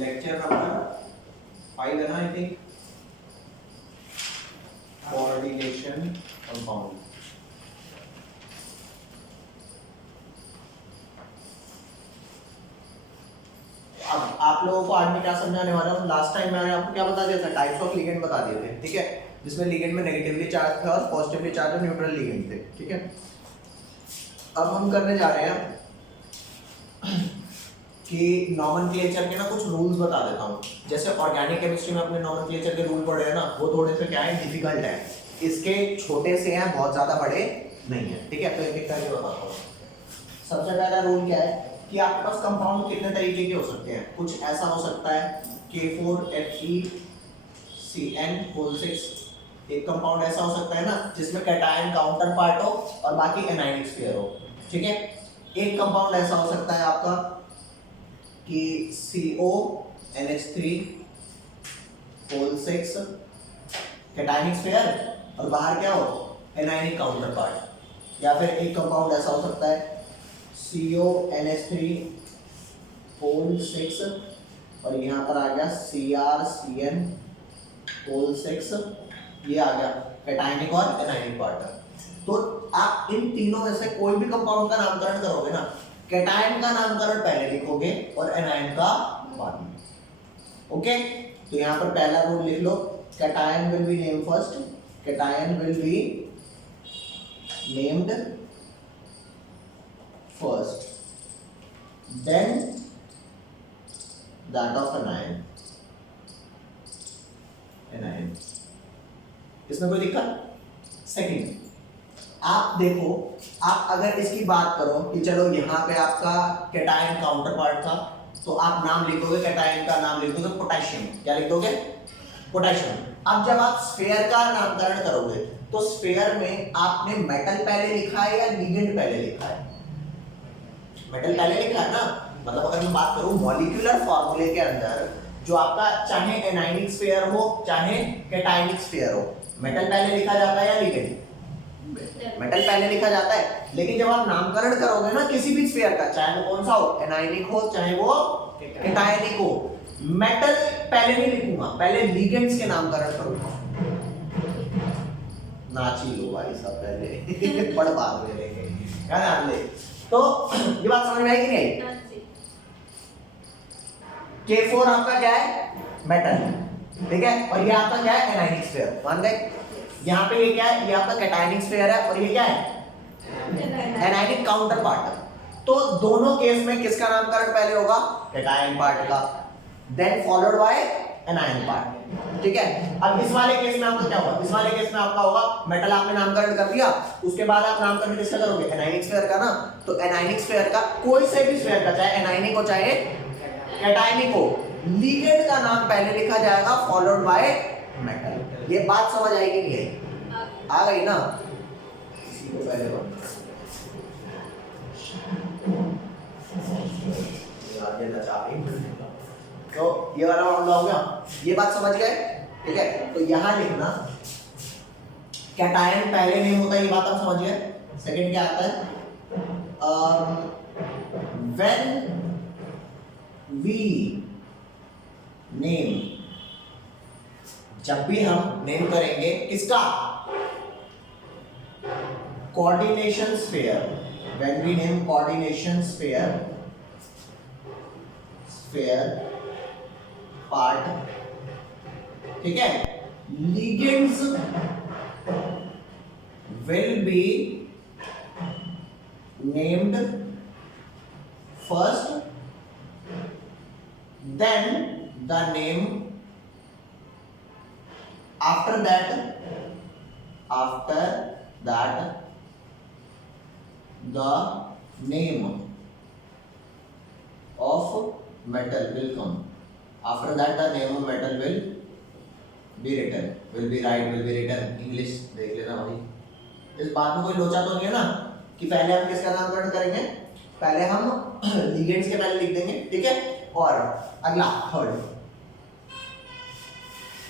Lecture number 5 है ना I think, coordination compound. अब आप लोगों को आज मैं क्या समझाने वाला हूँ, लास्ट टाइम मैंने आपको क्या बता दिया था, टाइप्स ऑफ लिगेंड बता दिए थे, ठीक है, जिसमें लिगेंड में नेगेटिवली चार्ज थे और पॉजिटिवली चार्ज और न्यूट्रल लिगेंड थे, ठीक है। अब हम करने जा रहे हैं कि नॉमेनक्लेचर के ना कुछ रूल्स बता देता हूँ। जैसे ऑर्गेनिक केमिस्ट्री में अपने नॉमेनक्लेचर के रूल पढ़े हैं ना, वो थोड़े से क्या है, डिफिकल्ट है, इसके छोटे से हैं, बहुत ज्यादा बड़े नहीं है, ठीक है। तो एक एक करके बताता हूँ। सबसे पहला रूल क्या है कि आपके पास कंपाउंड कितने तरीके के हो सकते हैं। कुछ ऐसा हो सकता है K4FeCN6, एक कंपाउंड ऐसा हो सकता है ना जिसमें कैटायन काउंटर पार्ट हो और बाकी एनायनिक स्फीयर हो, ठीक है। एक कंपाउंड ऐसा हो सकता है आपका कि CONH3 कैटायनिक स्फीयर और बाहर क्या हो, एनायनिक काउंटर पार्ट। या फिर एक कंपाउंड ऐसा हो सकता है CONH3 और यहाँ पर आ गया CrCN6, ये आ गया कैटायनिक और एनायनिक पार्ट। तो आप इन तीनों में से कोई भी कंपाउंड का नामकरण करोगे ना, कैटायन का नामकरण पहले लिखोगे और एनायन का बाद में, ओके। तो यहाँ पर पहला रूल लिख लो, cation will be named first, cation will be named first, then that of anion। इसमें कोई दिक्कत? सेकंड, आप देखो, आप अगर इसकी बात करो कि चलो यहाँ पे आपका कैटायन काउंटर पार्ट था, तो आप नाम लिखोगे, कैटायन का नाम लिखोगे पोटेशियम। क्या लिख दोगे? पोटेशियम। अब जब आप स्फीयर का नामकरण करोगे तो स्फीयर में आपने मेटल पहले लिखा है या लिगेंड पहले लिखा है? मेटल पहले लिखा है ना। मतलब अगर मैं बात करूं मॉलिक्यूलर फार्मूले के अंदर, जो आपका चाहे एनायनिक स्फीयर हो चाहे कैटायनिक स्फीयर हो, मेटल पहले लिखा जाता है या लिगेंड? मेटल पहले लिखा जाता है। लेकिन जब आप नामकरण करोगे ना किसी भी स्फीयर का, चाहे वो कौन सा हो, एनायनिक हो चाहे वो कैटायनिक हो, मेटल पहले नहीं लिखूंगा, पहले लिगेंड्स के नामकरण करूंगा। नाची लो भाई सब पहले बड़ बात में लेके क्या ध्यान दे। तो ये बात समझ में आई कि नहीं आई? K4 आपका क्या है? मेटल, ठीक है। और ये आपका क्या है? Anionic sphere. मान गए? यहाँ पे ये क्या है? ये आपका कैटायनिक स्फीयर है और ये क्या है? Anionic counter part. तो दोनों केस में किसका नामकरण पहले होगा? कैटायन पार्ट का, then followed by anion part, ठीक है। अब इस वाले केस में आपका क्या होगा? इस वाले केस में आपका होगा मेटल आपने नामकरण कर दिया, उसके बाद आप नामकरण किसका करोगे? एनायनिक स्फीयर का ना। तो एनायनिक स्फीयर का कोई से भी स्फीयर का, चाहे एनायनिक हो चाहे कैटायनिक हो, लिगेंड का नाम पहले लिखा जाएगा फॉलोड बाय मेटल। ये बात समझ आई कि नहीं आई? आ गई ना? इसी को पहले तो ये वाला मामला हो गया, ये बात समझ गए, ठीक है। तो यहां लिखना कैटायन पहले नहीं होता, ये बात आप समझ गए। सेकंड क्या आता है? व्हेन वी नेम, जब भी हम नेम करेंगे किसका? Coordination sphere. When we name coordination sphere part, ठीक है, ligands will be named first, then the name, after that the name of metal will come. After that the name of metal will be written, will be written। English देख लेना भाई, इस बात में कोई लोचा तो नहीं है ना कि पहले हम किसका नामकरण करेंगे? पहले हम लिगेंड्स के पहले लिख देंगे, ठीक है। और अगला थर्ड,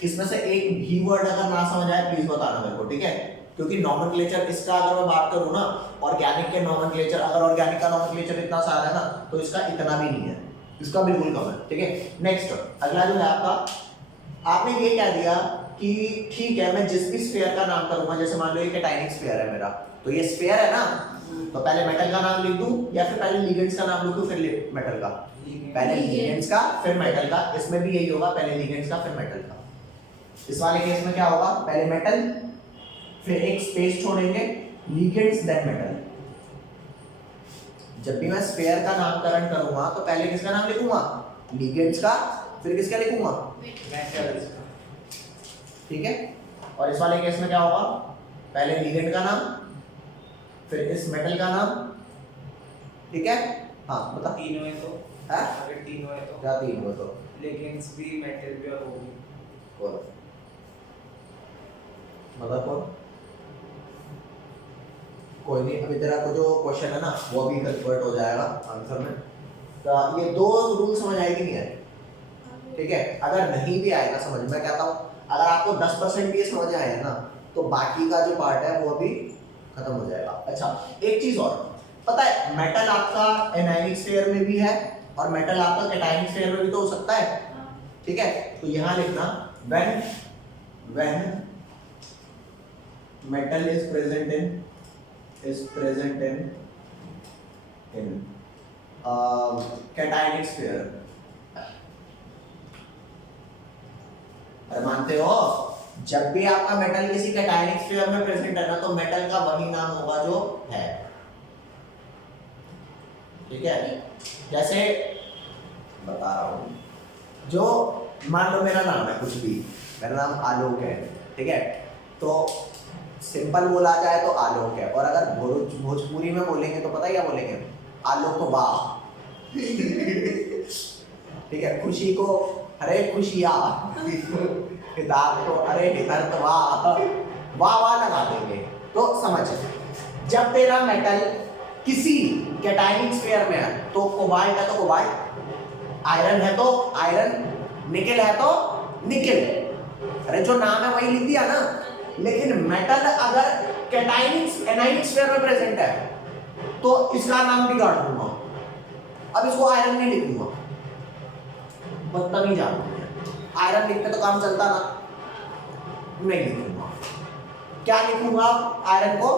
इसमें से एक भी वर्ड अगर ना समझ आए प्लीज बताना मेरे को, ठीक है। क्योंकि नॉमेनक्लेचर इसका अगर मैं बात करूं ना, ऑर्गेनिक के नॉमेनक्लेचर, अगर ऑर्गेनिक का नॉमेनक्लेचर इतना सारा है ना तो इसका इतना भी नहीं है, इसका बिल्कुल कम है, ठीक है। नेक्स्ट अगला जो है आपका, आपने ये कह दिया कि ठीक है मैं जिस भी स्फीयर का नाम करूंगा, जैसे मान लो ये कैटायनिक स्फीयर है मेरा, तो ये स्फीयर है ना, तो पहले मेटल का नाम लिख दूं या फिर पहले लिगेंड्स का नाम लिखूं फिर मेटल का? पहले लिगेंड्स का फिर मेटल का। इसमें भी यही होगा, पहले लिगेंड्स का फिर मेटल का। इस वाले केस में क्या होगा, पहले मेटल फिर एक स्पेस छोड़ेंगे, लिगेंड्स देन मेटल। जब भी मैं स्फीयर का नामकरण करूंगा तो पहले किसका नाम लिखूंगा, लिगेंड्स का, फिर किसका लिखूंगा, मेटल्स का, ठीक है। और इस वाले केस में क्या होगा, पहले लिगेंड का नाम फिर इस मेटल का नाम, ठीक है। हाँ बता, तीनों है तो है, अगर तीनों है तो क्या तीन हो तो लिगेंड्स भी मेटल भी और होगी कौन, मतलब कौन, कोई नहीं, अभी तेरा को जो क्वेश्चन है ना वो भी कन्वर्ट हो जाएगा आंसर में। तो ये दो रूल समझ आएगी नहीं है, ठीक है। अगर नहीं भी आएगा समझ, मैं कहता हूँ अगर आपको 10% भी ये समझ आया ना तो बाकी का जो पार्ट है वो भी खत्म हो जाएगा। अच्छा एक चीज और पता है, मेटल आपका एनायनिक स्फीयर में भी है और मेटल आपका कैटायनिक स्फीयर में भी तो हो सकता है, ठीक है। तो यहाँ लिखना when metal is present in cationic sphere। अरे मानते हो, जब भी आपका मेटल किसी कैटायनिक स्फीयर में प्रेजेंट है ना तो मेटल का वही नाम होगा जो है, ठीक है। जैसे बता रहा हूं, जो मान लो मेरा नाम है कुछ भी, मेरा नाम आलोक है, ठीक है। तो सिंपल बोला जाए तो आलोक है, और अगर भोजपुरी में बोलेंगे तो पता है क्या बोलेंगे, आलोक को वाह ठीक है। खुशी को अरे खुशिया, हिदायत को अरे हिदायत वाह वाह वाह लगा देंगे। तो समझ, जब तेरा मेटल किसी कैटायनिक स्फीयर में है तो कोबाल्ट है तो कोबाल्ट, आयरन है तो आयरन, निकेल है तो निकेल, अरे जो नाम है वही लिख दिया ना। लेकिन मेटल अगर कैटायनिक एनायनिक स्फीयर में प्रेजेंट है तो इसका नाम बिगाड़ दूंगा, अब इसको आयरन नहीं लिखूंगा, बदतमीज आदमी है। आयरन लिखते तो काम चलता ना, नहीं लिखूंगा। क्या लिखूंगा आयरन को,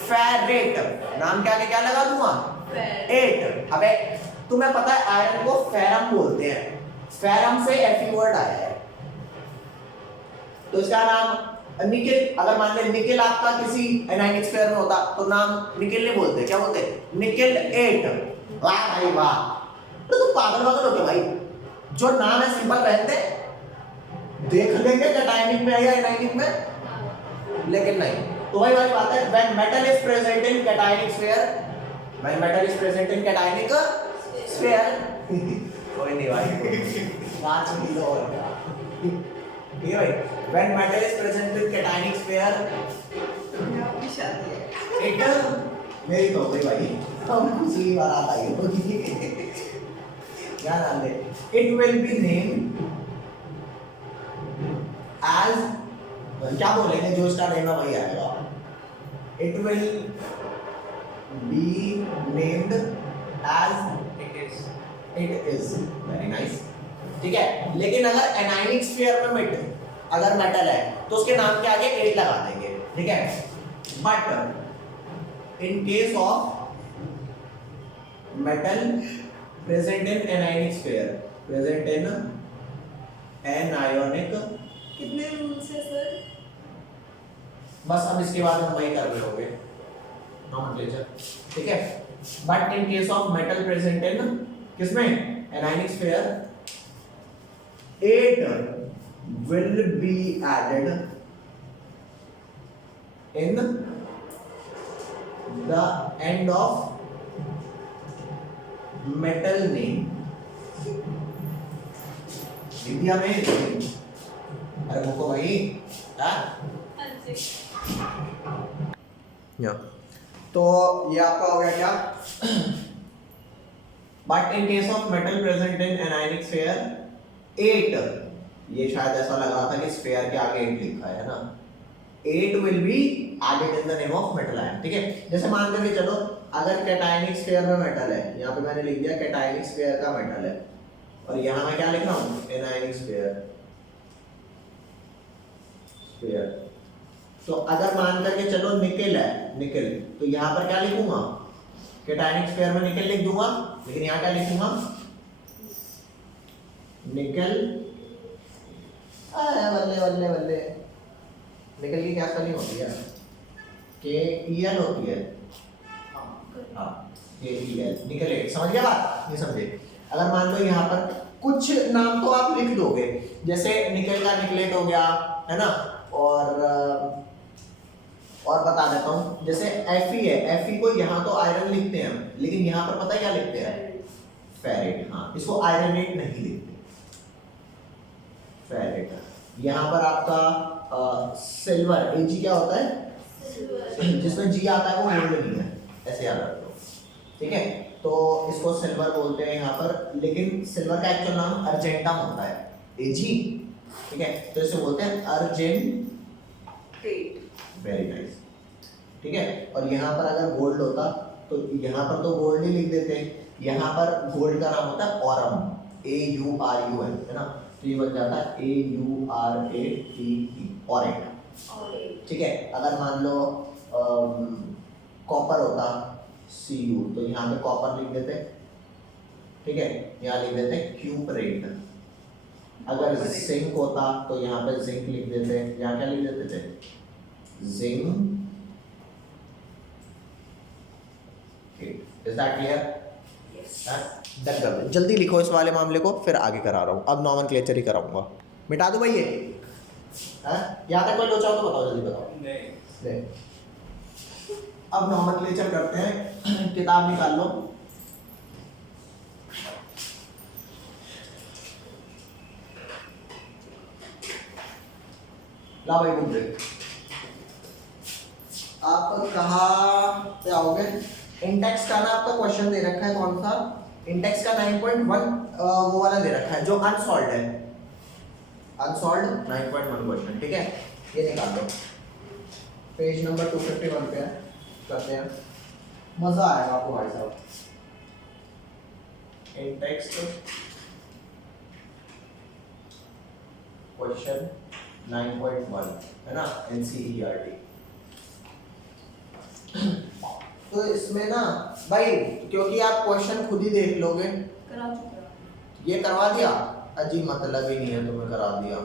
फेरेट, नाम क्या लगा दूंगा, एट। अबे तुम्हें पता है आयरन को फेरम बोलते हैं, फेरम से एफी वर्ड आया है, तो इसका नाम निकेल। अगर मान ले निकेल आपका किसी एनायनिक स्फीयर में होता तो नाम निकेल नहीं बोलते, क्या बोलते, निकेल 8। वाह भाई वाह, तो तुम पागल हो गए भाई, जो नाम है सिंपल रहते, देख लेंगे कैटायनिक में या एनायनिक में, लेकिन नहीं। तो वही वाली बात है, when metal is present in cationic sphere, when metal is present in cationic sphere कोई नहीं भाई, 5 किलो और क्या, ठीक है भाई। when metal is present in cationic sphere, it मेरी तो गई भाई, हम खुशी की बात आता है क्या नाम दे, it will be named as, क्या बोलेंगे, जो इसका नेम है वही आएगा, it will be named as it is। very nice, ठीक है। लेकिन अगर एनायनिक स्फीयर में अगर मेटल है तो उसके नाम के आगे 8 लगा देंगे, ठीक है। But in case of metal present in anionic sphere, present in anionic, कितने रूल्स है सर? बस अब इसके बाद हम वही कर रहे होंगे नॉमेनक्लेचर, ठीक है। But in case of metal present in किसमें, anionic sphere, 8 will be added in the end of metal name। विद्या में अरे मुको भाई या, तो ये आपका हो गया क्या, but in case of metal present in anionic sphere 8, ये शायद ऐसा लग रहा था कि स्फीयर के आगे 8 लिखा है ना, 8 will be added in the name of metal ion, ठीक है। जैसे मान के चलो अगर कैटायनिक स्फीयर में मेटल है, यहाँ पे मैंने लिख दिया कैटायनिक स्फीयर का मेटल है, और यहाँ मैं क्या लिख रहा हूँ एनायनिक स्फीयर। तो अगर मान करके चलो निकेल है, निकेल, तो यहाँ पर क्या लिखूंगा कैटायनिक स्फीयर में निकेल लिख दूंगा, लेकिन यहाँ क्या लिखूंगा निकेल। बल्ले बल्ले बल्ले, निकेल की क्या स्पेलिंग होती है? KEL होती है। हाँ KEL, निकेलेट। समझ गया बात? नहीं समझे? अगर मान लो यहाँ पर कुछ नाम तो आप लिख दोगे, जैसे निकेल का निकलेट हो गया, है ना, और बता देता हूँ, जैसे Fe है, Fe को यहाँ तो आयरन लिखते हैं, लेकिन यहाँ पर पता है क्या लिखते हैं? फेरेट। हाँ, इसको आयरनेट नहीं लिखते, फेरेट। यहाँ पर आपका सिल्वर, Ag क्या होता है? जिसमें G आता है वो गोल्ड नहीं है, ऐसे याद रखो, ठीक है? तो इसको सिल्वर बोलते हैं यहाँ पर, लेकिन सिल्वर का एक्चुअल नाम अर्जेंटम होता है, Ag, ठीक है? तो इसे बोलते हैं अर्जेंट। वेरी नाइस, ठीक है? और यहाँ पर अगर गोल्ड होता तो यहाँ पर तो गोल्ड ही लिख देते, यहाँ पर गोल्ड का नाम होता है ऑरम, AURUM, है ना? तो ये बन जाता है AURATE, ऑरेट, ठीक है? अगर मान लो कॉपर होता Cu, तो यहाँ पे कॉपर लिख देते, ठीक है? यहाँ लिख देते क्यूपरेट। अगर जिंक होता तो यहाँ पे जिंक लिख देते, यहाँ क्या लिख देते थे? Zinc. Is that clear? Done कर दो, जल्दी लिखो इस वाले मामले को, फिर आगे करा रहा हूँ। अब नॉमेनक्लेचर ही कराऊंगा, मिटा दो भाई ये। यहाँ तक कोई लोचा हो तो बताओ, जल्दी बताओ। नहीं। अब नॉमेनक्लेचर करते हैं, किताब निकाल लो। ला भाई बुक देख। आप कहाँ पे आओगे? इंडेक्स का ना आपका क्वेश्चन दे रखा है, कौन सा? इंडेक्स का 9.1 वो वाला दे रखा है जो अनसॉल्व्ड है, अनसॉल्व्ड 9.1 क्वेश्चन, ठीक है? ये निकाल दो, पेज नंबर 251 पे है, करते हैं, मजा आएगा आपको भाई साहब। इंडेक्स क्वेश्चन 9.1 है ना, NCERT। तो इसमें ना भाई, क्योंकि आप क्वेश्चन खुद ही देख लोगे, करा चुका। ये करवा दिया, अजीब मतलब ही नहीं है, तुम्हें करा दिया।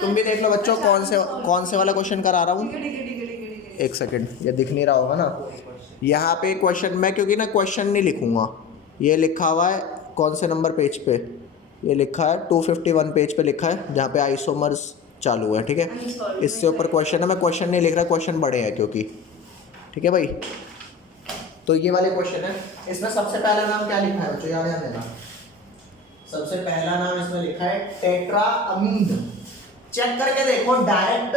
तुम भी देख लो बच्चों, कौन से वाला क्वेश्चन करा रहा हूँ। एक सेकंड, ये दिख नहीं रहा होगा ना, यहाँ पे क्वेश्चन मैं, क्योंकि ना क्वेश्चन नहीं लिखूंगा, ये लिखा हुआ है कौन से नंबर पेज पे? ये लिखा है 251 पेज पे लिखा है, जहाँ पे आइसोमर्स चालू है, ठीक है? इससे ऊपर क्वेश्चन है, मैं क्वेश्चन नहीं लिख रहा, क्वेश्चन बड़े हैं क्योंकि, ठीक है भाई? तो ये वाले क्वेश्चन है, इसमें सबसे पहला नाम क्या लिखा है बच्चों, याद है देना। सबसे पहला नाम इसमें लिखा है टेट्रा अमीन। चेक करके देखो, डायरेक्ट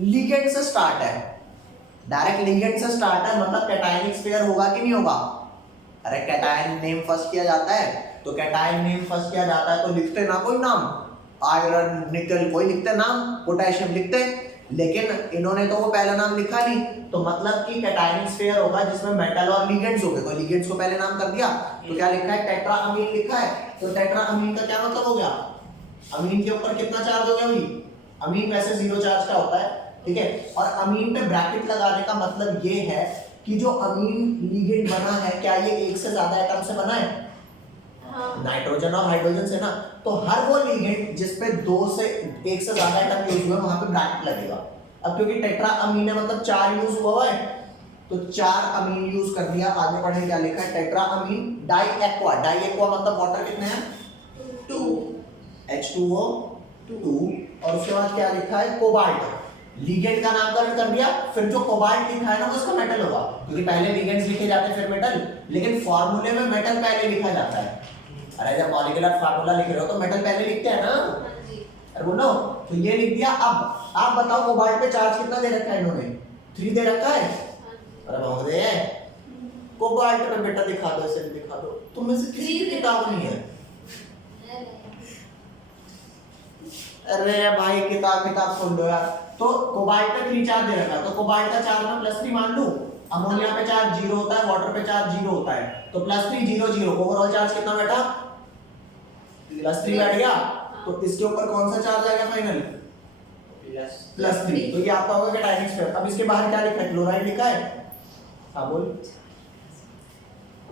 लिगेंड से स्टार्ट है, डायरेक्ट लिगेंड से स्टार्ट है, मतलब कैटायनिक स्फीयर होगा कि नहीं होगा? अरे कैटायन नेम फर्स्ट किया जाता है, तो कैटायन नेम फर्स्ट किया जाता है तो लिखते ना कोई नाम, आयरन निकल कोई लिखते नाम, पोटेशियम लिखते, लेकिन इन्होंने तो वो पहला नाम लिखा नहीं, तो मतलब कि कैटायनिक स्फीयर होगा जिसमें मेटल और लिगेंड्स होंगे, तो लिगेंड्स को पहले नाम कर दिया, तो क्या लिखा है? टेट्रा अमीन लिखा है। तो टेट्रा अमीन का क्या मतलब हो गया? अमीन के ऊपर कितना चार्ज हो गया भाई? अमीन वैसे 0 चार्ज का होता है, ठीक है? और अमीन पे ब्रैकेट लगाने का मतलब ये है कि जो अमीन लिगेंड बना है, क्या ये एक से ज्यादा एटम से बना है? नाइट्रोजन और हाइड्रोजन से ना, तो हर वो लिगेंड जिसपे 2 से 1 से ज्यादा एटम यूज हुआ, वहां पे ब्रैकेट लगेगा। अब क्योंकि टेट्रा अमीन है मतलब 4 यूज हुआ है, तो 4 अमीन यूज कर दिया। आगे पढ़े क्या लिखा है? Tetra amine die aqua, die aqua मतलब वाटर कितने हैं? 2, H2O 2, और उसके बाद क्या लिखा है? कोबाल्ट। लिगेंड का नामकरण कर दिया, फिर जो कोबाल्ट लिखा है ना वो इसका मेटल होगा, क्योंकि पहले लिगेंड्स लिखे जाते हैं फिर मेटल, लेकिन फॉर्मूले में मेटल पहले लिखा जाता है। अरे जब मॉलिक्यूलर फार्मूला लिख रहे हो तो मेटल पहले लिखते हैं ना, अरे बोलो, तो ये लिख दिया। अब आप बताओ कोबाल्ट पे चार्ज कितना दे रखा है इन्होंने? 3 दे रखा है। अरे बहुत दे, कोबाल्ट पे बेटा दिखा दो, इसे दिखा दो, तुम में से किसी की किताब नहीं है? अरे भाई किताब खोल लो यार। तो कोबाल्ट पे 3 चार्ज दे रखा है, तो कोबाल्ट का चार्ज मैं +3 मान लूं, अमोनिया पे चार्ज 0 होता है, वाटर पे चार्ज 0 होता है, तो +3 0 0, ओवरऑल चार्ज कितना बेटा? +3 बैठ गया, तो इसके ऊपर कौन सा चार्ज आएगा फाइनल? +3। तो ये आपका होगा कैटायनिक स्फीयर। अब इसके बाहर क्या लिखा है? क्लोराइड लिखा है। हाँ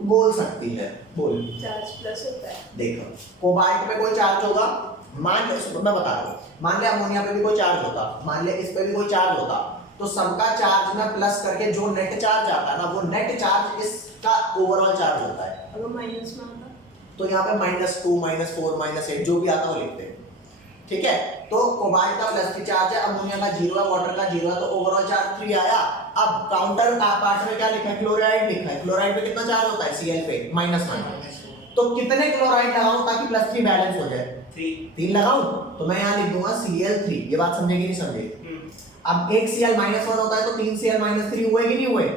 बोल सकती है, बोल। चार्ज प्लस होता है। देखो कोबाल्ट पे कोई चार्ज होगा, मान ले मैं बता रहा हूँ, मान ले अमोनिया पे भी कोई चार्ज होता, मान ले इस पे भी कोई चार्ज होता, तो सबका चार्ज में प्लस करके जो नेट चार्ज आता है ना, वो नेट चार्ज इसका ओवरऑल चार्ज होता है। अगर माइनस में आता तो यहाँ पे -2 -4 -8 जो भी आता है वो लिखते हैं, ठीक है। तो कोबाल्ट का +3 चार्ज है, अमोनिया का 0 है, वाटर का 0 है, तो ओवरऑल चार्ज 3 आया। अब काउंटर पार्ट में क्या लिखा है? क्लोराइड लिखा है। क्लोराइड पे कितना चार्ज होता है? Cl पे -1। तो कितने क्लोराइड लगाऊं ताकि +3 बैलेंस हो जाए? 3 लगाऊं, तो मैं यहाँ लिख दूंगा Cl3। ये बात समझेगी नहीं समझे? अब एक Cl -1 होता है तो 3 Cl -3 हुए कि नहीं हुए?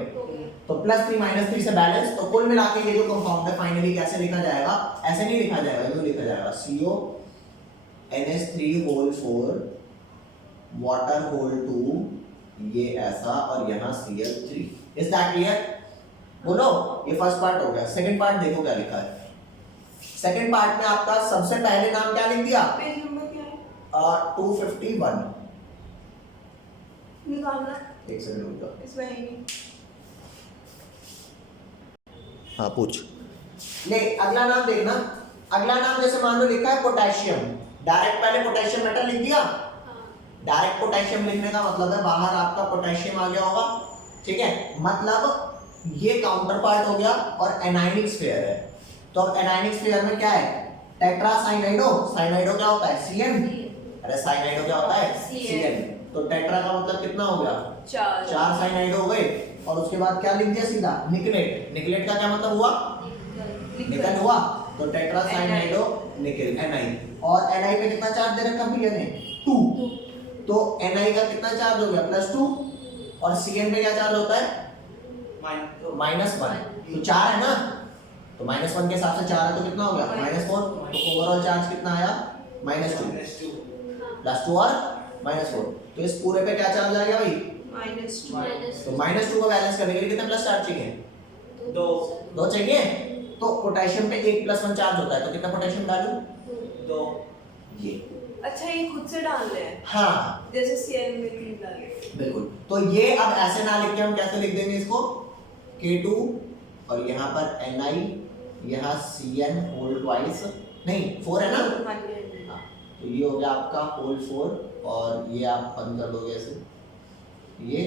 तो +3 -3 से बैलेंस। तो कुल मिला के ये जो कंपाउंड है फाइनली कैसे लिखा जाएगा? ऐसे नहीं लिखा जाएगा, यूं लिखा जाएगा CO NH3 वाटर 2 ये ऐसा, और यहाँ Cl3। Is that clear? बोलो, ये फर्स्ट पार्ट हो गया। सेकंड पार्ट देखो क्या लिखा है। सेकंड पार्ट में आपका सबसे पहले नाम क्या लिख दिया? पेज नंबर क्या है? 251। निकालना एक सेकंड रुक जाओ। इसमें है नहीं। हाँ पूछ ले। अगला नाम देखना। अगला नाम जैसे मान लो लिखा है पोटेशियम, डायरेक्ट पहले पोटेशियम मेटल लिख दिया। डायरेक्ट पोटेशियम लिखने का मतलब है बाहर आपका पोटेशियम आ गया होगा, ठीक है। मतलब ये काउंटर पार्ट हो गया और एनायनिक स्फीयर है। तो अब एनायनिक स्फीयर में क्या है? टेट्रासाइनाइडो। साइनाइडो क्या होता है? Cn। अरे साइनाइडो क्या होता है? Cn। तो टेट्रा का मतलब कितना हो गया? 4 साइनाइडो हो गए। और उसके बाद क्या लिख दिया सीधा? निकलेट। निकलेट का क्या मतलब हुआ? निकल हुआ। तो टेट्रासाइनाइडो निकल Ni। और Ni पे कितना चार्ज दे रखा भैया ने? 2। तो Ni का कितना चार्ज हो गया? +2। और Cn पे क्या चार्ज होता है? -1। तो 4 है ना, तो -1 के हिसाब से 4 है तो कितना हो गया? -4। तो ओवरऑल चार्ज कितना आया? -2 +2 और -4। तो इस पूरे पे क्या चार्ज आ गया भाई? -2। तो -2 को बैलेंस करने के लिए कितने प्लस चार्ज चाहिए? 2 चाहिए। तो पोटेशियम पे 1 + 1 चार्ज होता है, तो कितना पोटेशियम डालूं? 2। ये अच्छा, ये खुद से डाल रहे हैं हाँ जैसे Cl में 3 डाले। बिल्कुल। तो ये अब ऐसे ना लिख के हम कैसे लिख देंगे इसको? K2 और यहाँ पर Ni, यहाँ Cn होल ट्वाइस, नहीं 4 है ना। हाँ जी। हाँ, तो ये हो गया आपका होल 4 और ये आप बंद कर दोगे ऐसे, ये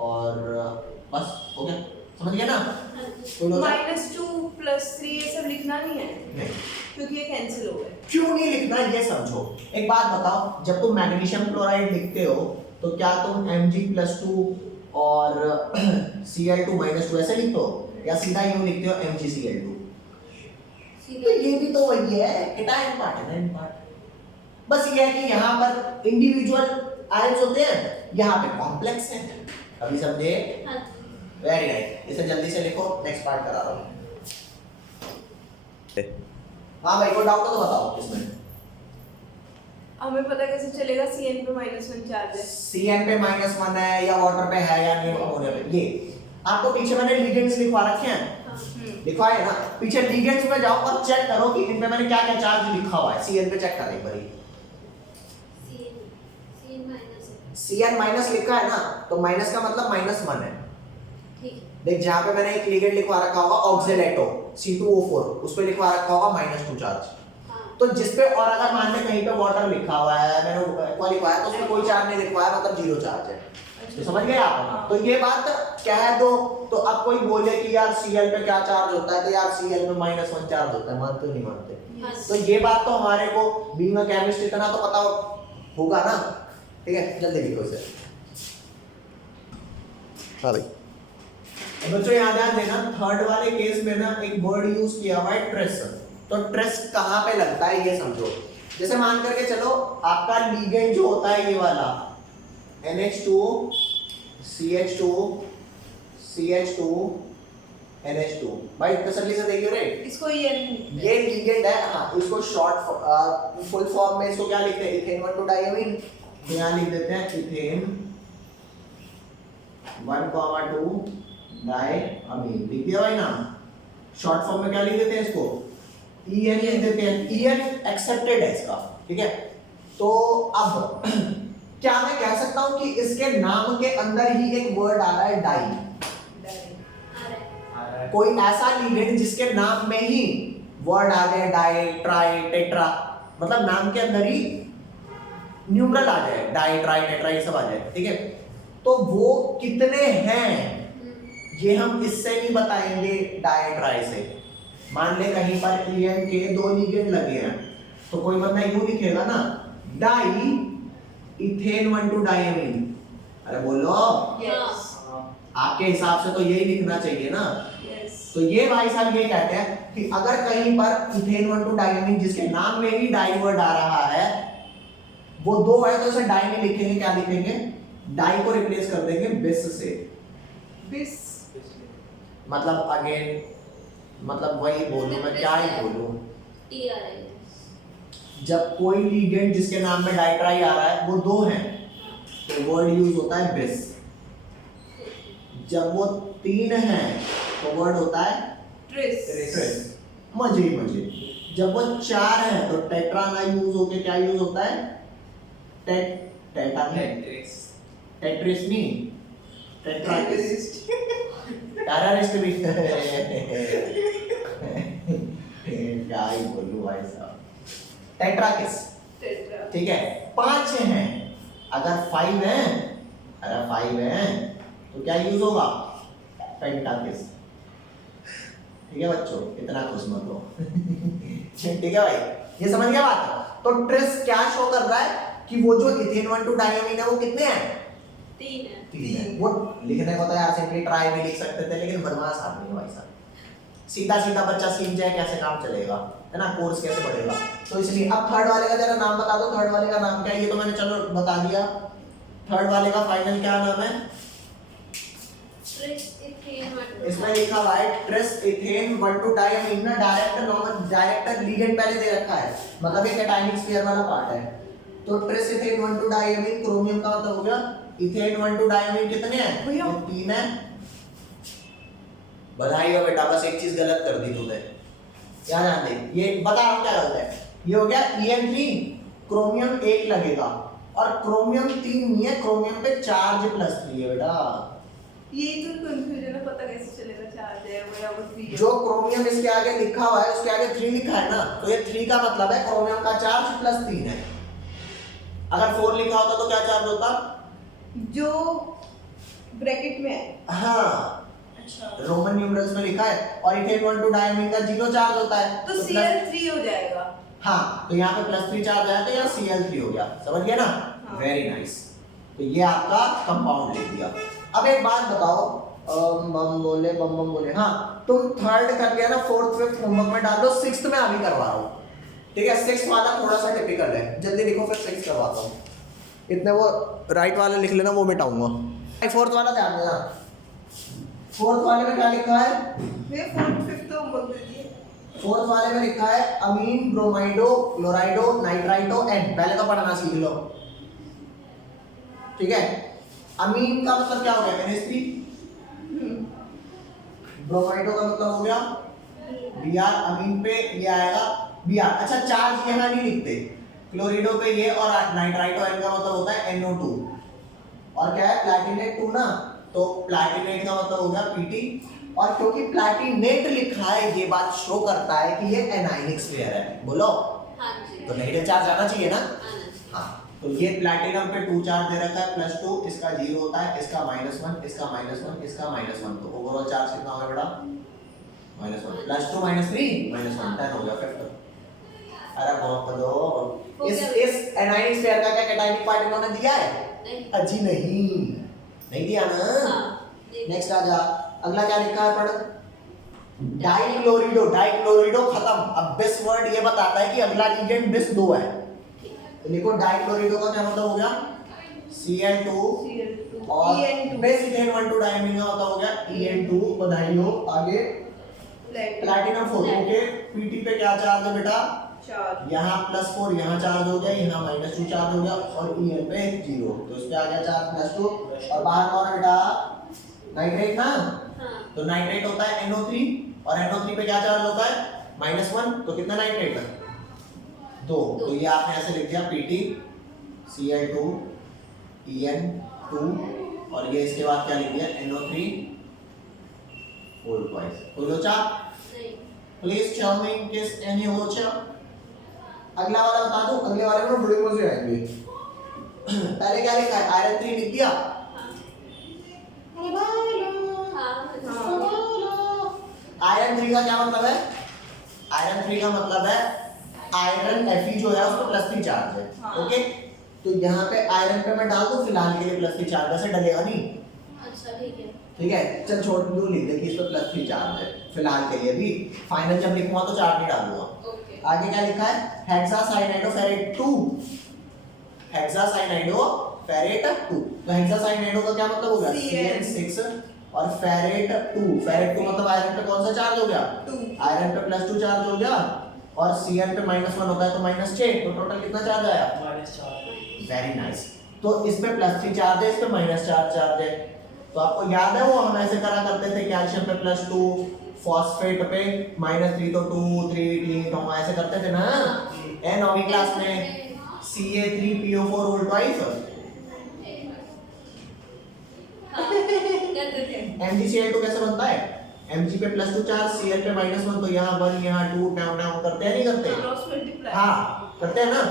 और बस हो गया। समझ गया ना? -2 + 3 ये सब लिखना नहीं है नहीं। क्योंकि ये कैंसिल हो गए। क्यों नहीं लिखना ये समझो। एक बात बताओ, जब तुम मैग्नीशियम क्लोराइड लिखते हो तो क्या तुम Mg+2 और Cl2 -2 ऐसे लिखते हो या सीधा यूं लिखते हो MgCl2? तो ये भी तो वही है, केटायन पार्ट है ना, इन पार्ट। बस ये है कि यहाँ पर इंडिविजुअल आयंस होते हैं, यहाँ पे कॉम्प्लेक्स है। अभी समझे? Very nice. इसे जल्दी से लिखो, नेक्स्ट पार्ट करा रहा हूँ। हाँ भाई, कोई डाउट हो तो बताओ इसमें। हमें पता कैसे चलेगा Cn पे -1 चार्ज है? Cn पे -1 है या वाटर पे है या नहीं अमोनिया पे? ये आपको पीछे मैंने लिगेंड्स लिखवा रखे हैं, लिखवाए ना। पीछे लिगेंड्स पे जाओ और चेक करो कि इन पे मैंने क्या क्या चार्ज लिखा हुआ है। Cn पे चेक करें एक बार। Cn माइनस लिखा है ना, तो माइनस का मतलब -1 है। देख जहाँ पे मैंने एक लिगेंड लिखवा रखा होगा ऑक्जेलेटो C2O4, उस पे लिखवा रखा होगा -2 चार्ज। तो जिस पे, और अगर मान ले कहीं पे वाटर लिखा हुआ है, मैंने एक्वा लिखवाया तो उसमें कोई चार्ज नहीं लिखवाया, मतलब 0 चार्ज है। तो समझ गए आप? तो ये बात कह दो। तो अब कोई बोले कि यार Cl पे क्या चार्ज होता है, तो यार Cl पे -1 चार्ज होता है, मानते नहीं मानते? तो ये बात तो हमारे को बीइंग अ केमिस्ट इतना तो पता होगा ना, ठीक है। जल्दी लिखो इसे। हाँ भाई बच्चों याद देना, थर्ड वाले केस में ना एक वर्ड यूज किया हुआ है ट्रेस। तो ट्रेस कहाँ पे लगता है ये समझो। जैसे मान करके चलो आपका लिगेंड जो होता है ये वाला NH2 CH2 CH2 NH2, भाई तसल्ली से देखिए रे, इसको ये लिगेंड है। हाँ, इसको शॉर्ट फुल फॉर्म में इसको क्या लिखते हैं? इथेन 1 2 डाइअमीन। तो यहाँ लिख देते हैं इथेन 1, 2 डाइअमीन। लिख दिया भाई नाम। शॉर्ट फॉर्म में क्या लिख देते हैं इसको? EN लिख देते हैं, EN एक्सेप्टेड है इसका, ठीक है। तो अब क्या मैं कह सकता हूं कि इसके नाम के अंदर ही एक वर्ड आ रहा है डाई? आ रहा है। कोई ऐसा लीगेंड जिसके नाम में ही वर्ड आ जाए डाई, ट्राई, टेट्रा, मतलब नाम के अंदर ही न्यूमरल आ जाए, डाई, ट्राई, टेट्रा ये सब आ जाए, ठीक है। तो वो कितने हैं ये हम इससे नहीं बताएंगे डाई ट्राई से। मान ले कहीं पर EN के 2 लीगेंड लगे हैं तो कोई बंदा यूं लिखेगा ना, डाई इथेन 1,2 डायमीन। अरे बोलो, यस हाँ। आपके हिसाब से तो यही लिखना चाहिए ना। यस तो ये भाई साहब ये कहते हैं कि अगर कहीं पर इथेन 1,2 डायमीन जिसके नाम में ही डाई वर्ड आ रहा है वो 2 है तो उसे डाई नहीं लिखेंगे, क्या लिखेंगे? डाई को रिप्लेस कर देंगे बिस से। बिस मतलब अगेन, मतलब वही बोलूं मैं, क्या ही बोलूं। जब कोई लीगेंड जिसके नाम में डाइट्राई आ रहा है वो 2 हैं तो वर्ड यूज होता है बिस। जब वो 3 हैं तो वर्ड होता है ट्रिस ट्रिस। मजे ही मजे। जब वो 4 हैं तो टेट्रा ना यूज होके क्या यूज होता है? टेट्रा नहीं, Tetris। टेट्रिस नहीं, टेट्राकिस। टेररिस्ट भी क्या ही बोलूं भाई साहब, टेट्राकिस, टेट्रा ठीक है। 5 हैं, अगर 5 हैं, अगर 5 हैं तो क्या यूज होगा? पेंटाकिस, ठीक है बच्चों, इतना खुश मत हो ठीक है भाई, ये समझ गया बात। तो ट्रिस क्या शो कर रहा है कि वो जो इथेन 1,2 डायमीन है वो कितने हैं? 3 है। 3 है। वो लिखने को तो यार सिंपली ट्राई भी लिख सकते थे लेकिन बदमाश आदमी है भाई साहब, सीधा सीधा बच्चा सीख जाए कैसे काम चलेगा, है ना, कोर्स कैसे बढ़ेगा। तो इसलिए अब थर्ड वाले का जरा नाम बता दो, थर्ड वाले का नाम क्या है? ये तो मैंने चलो बता दिया। थर्ड वाले का फाइनल क्या नाम है? इसमें लिखा हुआ है ट्रिस इथेन 1,2 डायमीन ना, डायरेक्ट लीगेंड पहले दे रखा है, मतलब ये कैटायनिक स्फीयर वाला पार्ट है। तो ट्रिस इथेन 1,2 डायमीन, क्रोमियम का मतलब हो गया इथेन 1,2 डायमीन कितने हैं? भैया। 3 है। बधाई हो बेटा, बस एक चीज गलत कर दी तूने, क्या ध्यान दे, ये बता रहा हूं क्या गलत है। ये हो गया EN3, क्रोमियम 1 लगेगा और क्रोमियम 3 नहीं है, क्रोमियम पे चार्ज +3 है बेटा। ये तो कंफ्यूजन है, पता कैसे चलेगा चार्ज है या वो 3 है। जो क्रोमियम इसके आगे लिखा हुआ है उसके आगे 3 लिखा है ना, तो ये 3 का मतलब है क्रोमियम का चार्ज +3 है। अगर 4 लिखा होता तो क्या चार्ज होता? जो ब्रैकेट में है। हाँ, अच्छा, रोमन न्यूमरल्स में लिखा है और इथेन 1,2 डायमीन का 0 चार्ज होता है तो plus- Cl3 हो जाएगा। हाँ, तो यहाँ पे +3 चार्ज आया तो यहाँ Cl3 हो गया, समझ गया ना? हाँ। Very nice. तो ये आपका कंपाउंड लिख दिया। अब एक बात बताओ, बम बोले, हाँ तुम थर्ड कर लिया ना, 4th 5th होमवर्क में डाल दो, 6th में अभी करवा रहा हूँ, ठीक है। 6th वाला थोड़ा सा टिपिकल है, जल्दी लिखो फिर 6th करवाता हूँ। इतने वो राइट वाले लिख लेना, वो मिटाऊंगा। 4th वाला ध्यान देना, 4th वाले में क्या लिखा है? मैं 4th 5th तो बोल दीजिए। 4th वाले में लिखा है अमीन, ब्रोमाइडो, क्लोराइडो, नाइट्राइटो, एन। पहले तो पढ़ना सीख लो, ठीक है। अमीन का मतलब क्या हो गया? NH3। ब्रोमाइडो का मतलब हो गया Br, अमीन पे ये आएगा Br। अच्छा, चार्ज यहाँ नहीं लिखते, क्लोरिडो पे ये, और नाइट्राइटो एन का मतलब होता है NO2, और क्या है? प्लैटिनेट 2 ना, तो प्लैटिनेट का मतलब हो गया Pt। और क्योंकि प्लैटिनेट लिखा है ये बात शो करता है कि ये एनायनिक स्फीयर है, बोलो। हाँ जी। तो नेगेटिव चार्ज आना चाहिए ना। हाँ, तो ये प्लैटिनम पे 2 चार्ज दे रखा है, +2, इसका 0 होता है, इसका -1, इसका -1, इसका -1, तो ओवरऑल चार्ज कितना होगा बेटा? -1, +2 -3 -1, 10 हो गया 5th। अरे बहुत दो, इस एनायनिक स्फीयर का क्या कैटायनिक पार्ट इन्होंने दिया है? अजी नहीं दिया ना। नेक्स्ट आ जा, अगला क्या लिखा है पढ़? डाइक्लोरिडो, डाइक्लोरिडो खत्म। अब बिस वर्ड ये बताता है कि अगला लीगेंड बिस 2 है, तो लिखो डाइक्लोरिडो का क्या मतलब हो गया? Cl2 Cl2 और En2 बेस इथेन 1,2 डायमीन का मतलब हो गया En2। बधाई हो। आगे प्लैटिनम 4, ओके। Pt पे क्या चार्ज है बेटा? चार्ज। यहाँ +4, यहाँ चार्ज हो गया, यहाँ -2 चार्ज हो गया, और En पे 0, तो इस पे आ गया चार्ज +2। और बाहर कौन है बेटा? नाइट्रेट ना, तो नाइट्रेट होता है NO3, और NO3 पे क्या चार्ज होता है? -1 तो कितना नाइट्रेट है 2, तो ये आपने ऐसे लिख दिया PT Cl2 En2 और ये इसके बाद क्या लिख दिया NO3 whole twice। कोई लोचा? प्लीज टेल मी किस एनी लोचा। अगला वाला बता दूं, अगले वाले में बड़े मजे आएंगे। पहले क्या लिखा है आयरन 3 लिख दिया। आयरन 3 का क्या मतलब है? आयरन 3 का मतलब है आयरन Fe जो है उसको +3 चार्ज है। हाँ। ओके, तो यहाँ पे आयरन पे मैं डाल दूं फिलहाल के लिए +3 चार्ज, वैसे डलेगा नहीं। अच्छा ठीक है। ठीक है, चल छोड़ दूं, लिख दे कि इस पे +3 चार्ज है फिलहाल के लिए भी। फाइनल जब लिखूंगा तो चार्ज नहीं डालूंगा। ओके। आगे क्या लिखा है हेक्सासाइनाइडोफेरेट 2, हेक्सासाइनाइडोफेरेट 2। तो हेक्सासाइनाइडो का क्या मतलब हो गया CN6 और फेरेट 2। फेरेट 2 मतलब आयरन पे कौन सा चार्ज हो गया 2 आयरन पे +2 चार्ज हो गया और Cn पे -1 होता है तो -6, तो टोटल कितना चार्ज आया -4। Very nice. तो इस पे +3 चार्ज है, इस पे -4 चार्ज है। तो आपको याद है वो हम ऐसे करा करते थे कैल्शियम पे +2, फॉस्फेट पे -3 तो 2 3 3 तो हम ऐसे करते थे ना ए 9वीं क्लास में। Ca3PO4 whole twice करते थे। MgCl2 कैसे बनता है? Mg पे +2 चार्ज, Cl पे -1 तो यहाँ 1 यहाँ 2 डाउन डाउन करते हैं नहीं करते? Cross multiply. हाँ करते हैं ना।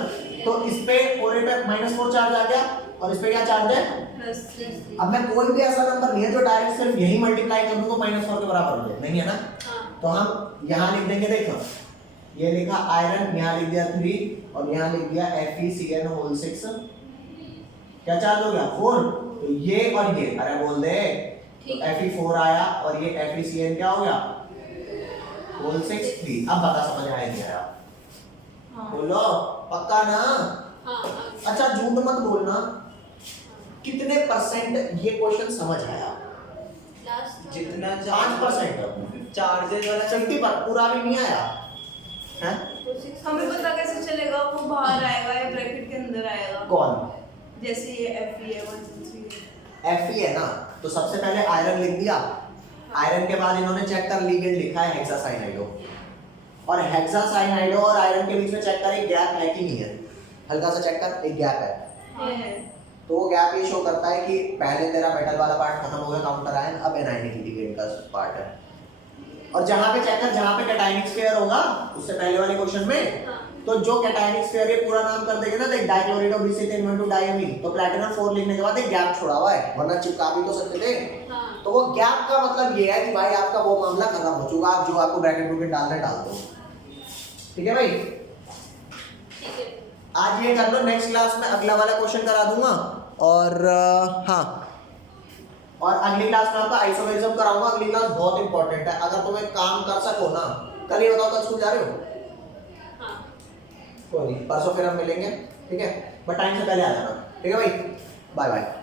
तो इस पे पूरे पे -4 चार्ज आ गया और इस पे क्या चार्ज है? +3। अब मैं कोई भी ऐसा नंबर नहीं है जो डायरेक्ट सिर्फ यही मल्टीप्लाई कर दूं तो -4 के बराबर हो जाए, नहीं है ना। हाँ। तो हम यहाँ लिख देंगे, देखो ये लिखा आयरन, यहाँ लिख दिया 3 और यहाँ लिख दिया FeCN6। क्या चार्ज हो गया 4, तो ये और ये अरे बोल दे तो Fe4 आया और ये FeCN क्या हो गया होल 6 3। अब बता समझ आया नहीं आया? हाँ। बोलो पक्का ना? हाँ। अच्छा झूठ मत बोलना, कितने % ये क्वेश्चन समझ आया? लास्ट जितना 5%। चार्जेस वाला 70 पर पूरा भी नहीं आया हैं? हमें पता कैसे चलेगा वो बाहर आएगा या ब्रैकेट के अंदर आएगा? कौन? जैसे ये Fe है 1 2 3 Fe है ना, तो सबसे पहले आयरन लिख दिया। आयरन के बाद इन्होंने चेक कर लिगेंड लिखा है हेक्सासाइनाइडो, और हेक्सासाइनाइडो और आयरन के बीच में चेक कर एक गैप है कि नहीं है, हल्का सा चेक कर, एक गैप है। ये है। तो वो गैप ये शो करता है कि पहले तेरा मेटल वाला पार्ट खत्म हो गया काउंटर आयन, अब एनायनिक लिगेंड का पार्ट है। और जहां पे चेक कर जहां पे कैटायनिक स्फीयर होगा उससे पहले वाले क्वेश्चन में, तो जो कैटायनिक स्फीयर ये पूरा नाम कर देंगे ना, देख डाइक्लोराइड ऑफ ब्रिसिलियम इनटू डायमीन, तो प्लैटिनम 4 लिखने के बाद एक गैप छोड़ा हुआ है, वरना चिपका भी तो सकते थे। हाँ। तो वो गैप का मतलब ये है कि भाई आपका वो मामला खत्म हो चुका, आप जो आपको ब्रैकेट ब्रैकेट डालना डाल दो। ठीक है भाई, ठीक है। आज ये कर लो, नेक्स्ट क्लास में अगला वाला क्वेश्चन करा दूंगा। और हाँ, और अगली क्लास में आपका आइसोमेरिज्म कराऊंगा। अगली क्लास बहुत इंपॉर्टेंट है, अगर तुम एक काम कर सको ना, कल ही बताओ कल स्कूल जा रहे हो? हाँ। कोई नहीं, परसों फिर हम मिलेंगे, ठीक है, बट टाइम से पहले आ जाना। ठीक है भाई, बाय बाय।